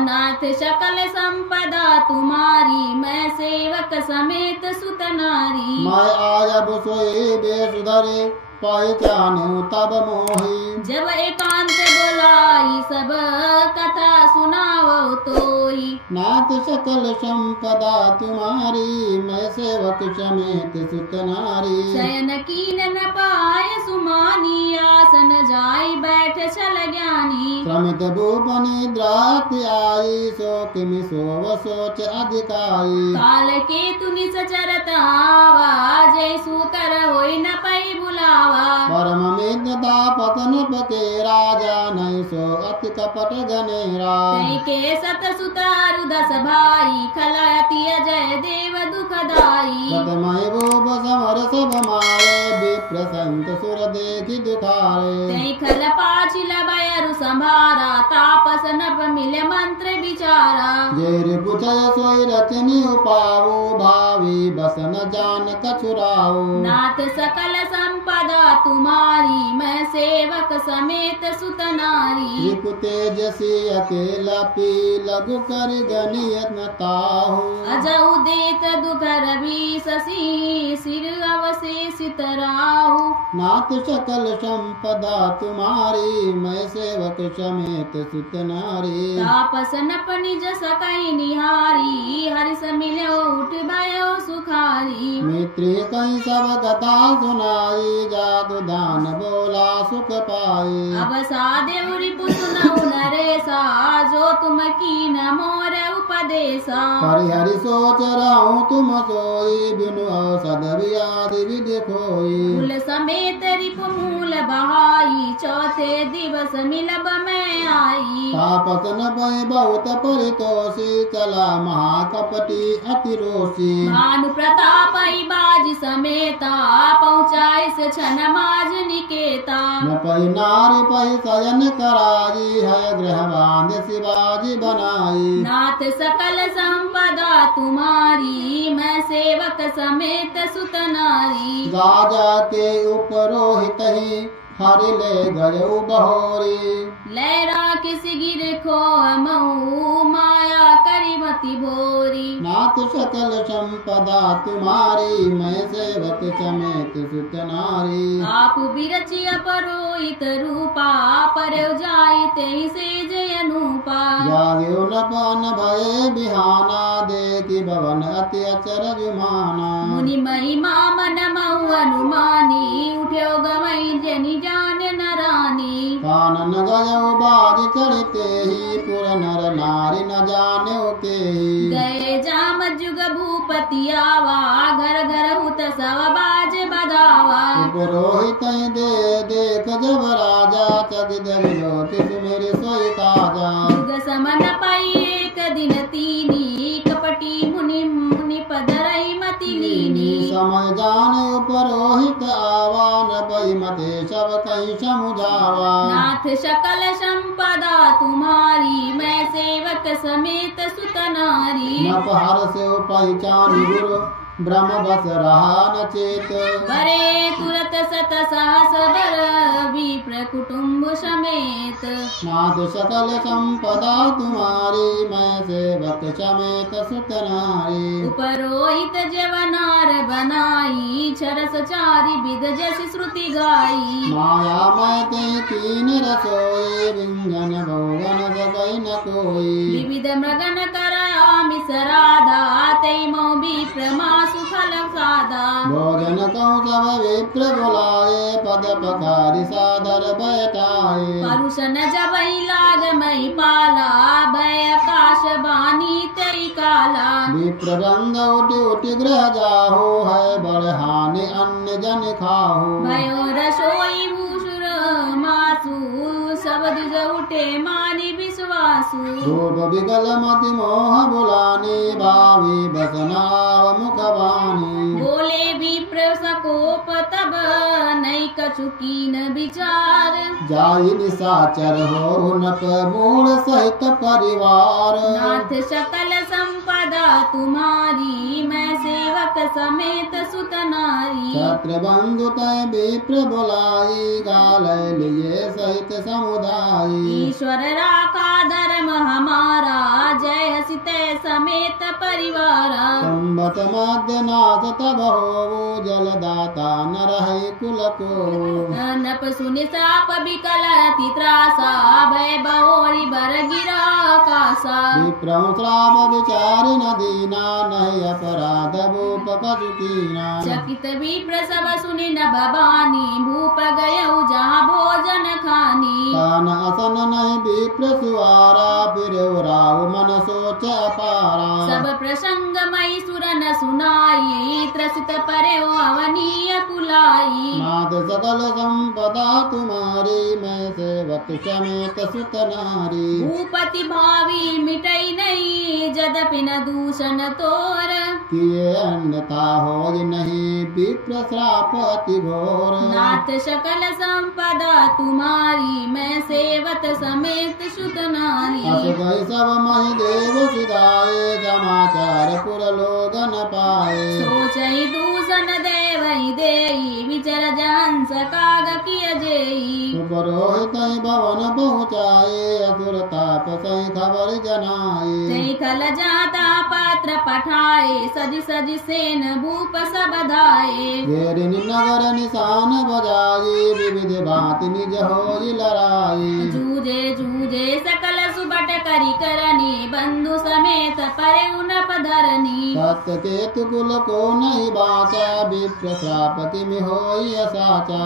नाथ सकल संपदा तुम्हारी, मैं सेवक समेत सुत नारी। मैं आयब सोई बेश धरे, पहचानू तब मोही। जब एकांत बोलाई सब कथा सुनावो तोई। नाथ सकल संपदा तुम्हारी, मैं सेवक समेत सुत नारी। शयन कीन न पाय सुमानी, आसन जाई बैठ छल ज्ञानी। समित भूप निद्रात आई, शोक में सोव सोच अधिकाई। काल के तुनि सचरत आवा, जैसु कर होई न पई बुलावा। परम मित्रता पतन पके, राजा नहीं सो अति कपट गनेरा। तै के सत सुतारु दस भाई, खलयति अजय देव दुखदाई। सतमय भूप समर सब मारे, विप्र संत सुर देखि दुखारे। तै खल पाचिल बयरु संभारा, तापस नभ मिले मंत्र विचारा। जेर पुछय सोई रचनी उपाऊ, भावी बस न जान कछुराऊ। नाथ सकल संपदा तुम्हारी, मैं सेवक समेत सुत नारी। रिपु तेजसी अकेला पी, लघु कर गनियत न ताहू। अजऊ देत दुख रवि शशि, सिर अवशेषित राहु। नाथ सकल संपदा तुम्हारी, मैं सेवक समेत सुत नारी। तापस नप निज सकई निहारी, हर्ष मिलो उठ भयो सुखारी। मित्री कहीं सब कथा सुनाई, जादू दान बोला सुख पाई। अब सादेव रिपु सुनऊ नरेसा, जो तुम कीन मोर उपदेशा। हरि सोच रहूं तुम सोई, बिनु औषध व्याधि विधि खोई। कुल समेत रिपु मूल बहाई, चौथे दिवस मिलब मैं आई। तापस न पै बहुत परितोषी, चला महाकपटी अति रोषी। भानु प्रताप बाज समेता, पहुँचाइस छन माज निकेता। न पै नारी पै शयन कराई, है गृह बांध शिवाजी बनाई। नाथ सकल संपदा तुम्हारी, मैं सेवक समेत सुत नारी। राजा के उपरोहित ही, हरि ले गयो बहोरी। लहरा किस गिर खो मऊ, माया करी मति भोरी। नाथ सकल संपदा तुम्हारी, मैं सेवक समेत सुत नारी। आप बिरचि अपरोहित रूपा, पर जाई तेहि से जय अनुपा। जाग्यो न पान भये बिहाना, देखि भवन अति अचर जुमाना। मुनि महिमा मन मऊ अनुमानी, उठ्यो गवई जनि जान न रानी। कानन गयो बाज चढ़ते ही, पुर नर नारी न जाने के। गए जाम जुग भूपति आवा, घर घर हुत सब बाज बदावा। पुरोहित दे देख जब राजा, चकित विलोकित मेरे सोई काजा। जुग समन पाई एक दिन तीनी, कपटी मुनि मुनि पद रही मति लीनी। समय जाने पुरोहित आवा, न पई मते सब कहीं समुझावा। नाथ सकल संपदा तुम्हारी, मैं सेवक समेत सुत नारी। न पहर से पहचान गुरु, ब्रह्म बस रहा न चेत। बरे तुरत सत सहस बर, विप्र कुटुम्ब समेत। नाथ सकल संपदा तुम्हारी, मैं सेवक समेत सुत नारी। उपरोहित जवनार बनाई, छरस चारि विध जस श्रुति गाई। माया मैं ते तीन रसोई, व्यंजन भोगन जगई न कोई। विविध मृगन कराया मिसराधा, तैमो विप्र मासु फल सादा। भोजन कहूँ सब विप्र बुलाए, पद पखारी सादर बैठाए। परुषन जबई लाग मई पाला, भय आकाश बानी तई काला। विप्र रंग उठि उठि ग्रह जाहो, है बढ़हाने अन्य जन खाहो। भयो रसोई भूषुर मासु, सब दुज उठे मानि विश्वासु। रूप विकल मति मोह बुलानी, भावी बसनाव मुख बानी। बोले विप्र सकोप तब, नहीं कछु कीन विचार। जाई निशाचर हो नप, मूल सहित परिवार। नाथ सकल संपदा तुम्हारी, मैं सेवक समेत सुत नारी। छत्र बंधु तय विप्र बुलाई, गालय लिए सहित समुदायी। ईश्वर राखा धर्म हमारा, संबत मध्य नाथ तब हो जलदाता न रहे कुल को। नप सुनि साप बिकल अति त्रासा भय बहोरी बर गिरा कासा। विप्रं श्राप विचार न दीना नहीं अपराध भूप कचुकीना। चकित विप्र सब सुनि न भवानी भूप गयउ जहाँ भोजन खानी। कान असन नहीं विप्र सुवारा फिर राव मन सोच पारा। सब प्रसंग मई सुर न सुनाई त्रसित परे अवनीय कुलाई। नाथ सकल संपदा तुम्हारी मैं सेवक समेत सुत नारी। भूपति भावी मिटई नहीं जदपि न दूषण तोर। किए अन्यथा हो नहीं विप्र श्राप अति घोर। नाथ सकल संपदा तुम्हारी मैं सेवत समेत सुत नारी। अस गई सब महि देव सिधाए समाचार पुर लोग न पाए। सोचई दूषण देवई देई विचर जहंस काग किय जेई। पुरोहित भवन पहुँचाए असुर ताप सही खबर जनाए। तै खल जाता पात्र पठाए सज सज सेन भूप सब धाये। घेरिन नगर निशान बजाई विविध भांति निज होई लड़ाई। जूझे जूझे सकल सुबट करी करनी बंधु समेत परे उनप धरनी। सत्य केतु कुल को नहीं बाचा विप्र श्राप किमि होई असाचा।